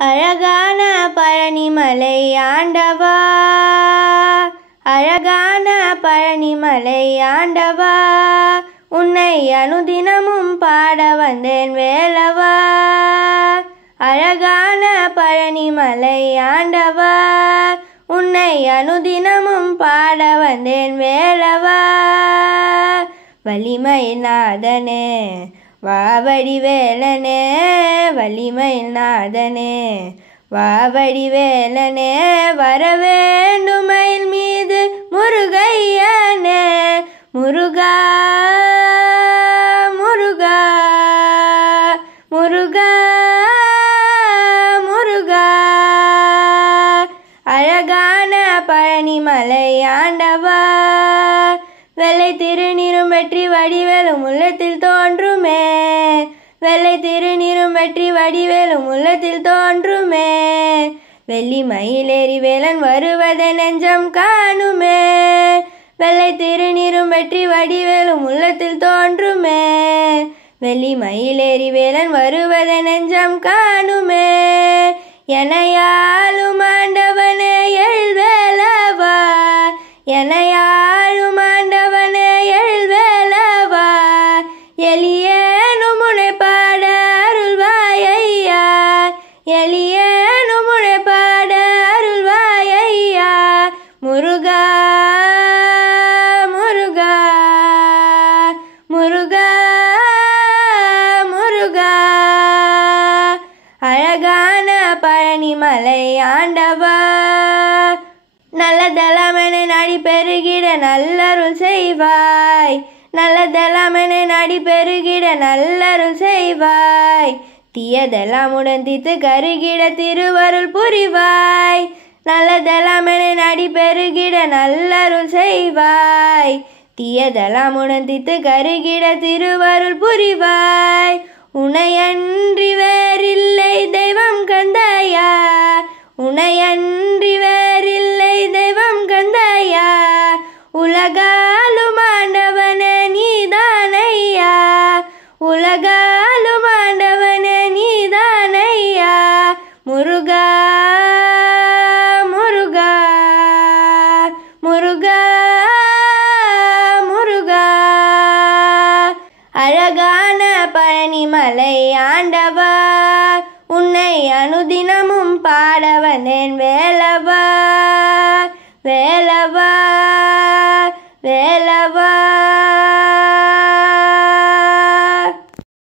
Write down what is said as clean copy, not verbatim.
அழகான பழனிமலை ஆண்டவா, அழகான பழனிமலை ஆண்டவா, உன்னை அனுதினமும் பாட வந்தேன் வேலவா. அழகான பழனிமலை ஆண்டவா, உன்னை அனுதினமும் பாட வந்தேன் வேலவா. வலிமையில் நாதனே வாவடி வேலனே, வலிமையில் நாதனே வாவடி வேலனே, வரவேண்டுமயில் மீது முருகையனே. முருகா முருகா முருகா முருகா. அழகான பழனிமலை ஆண்டவா, வெள்ளை திருநீரும் வெற்றி வடிவேலும் உள்ளத்தில் தோன்றுமே. வெள்ளை திருநீரும் வெற்றி வடிவேலும் உள்ளத்தில் தோன்றுமே. வெள்ளி மயிலேறி வேலன் வருவதை நெஞ்சம் காணுமே. வெள்ளை திருநீரும் வெற்றி வடிவேலும் உள்ளத்தில் தோன்றுமே. வெள்ளி மயிலேறி வேலன் வருவதை நெஞ்சம் காணுமே. எனையாளும் ஆண்டவனே எழுவேலவா, எனையாளும் ஆண்டவனே எழுவேலவா, எளியேனும் உன்னை பாட அருள்வாயையா, எளியேனும் உன்னை பாட அருள்வாயையா. முருகா முருகா முருகா முருகா. அழகான பழனிமலை ஆண்டவா, நல்லதெல்லாமென நாடி பெருகிட நல்லருள் செய்வாய், நல்லதெல்லாமென நாடி பெருகிட நல்லருள் செய்வாய். தீயதெல்லாம் உடன் தீத்து கருகிட திருவருள் புரிவாய், நல்லதெல்லாமென நாடி பெருகிட நல்லருள் செய்வாய். தீயதெல்லாம் உடன் தீத்து கருகிட திருவருள் புரிவாய். உனையன்றி வேறில்லை தெய்வம் கந்தையா, உனையன்றி வேறில்லை தெய்வம் கந்தையா. உலகாலும் ஆண்டவனே நீதானையா, உலகாலும் ஆண்டவனே நீதானையா. முருகா முருகா முருகா முருகா. அழகான பழனிமலை ஆண்டவா, உன்னை அனுதினமும் பாட வந்தேன் வேலவா. வேல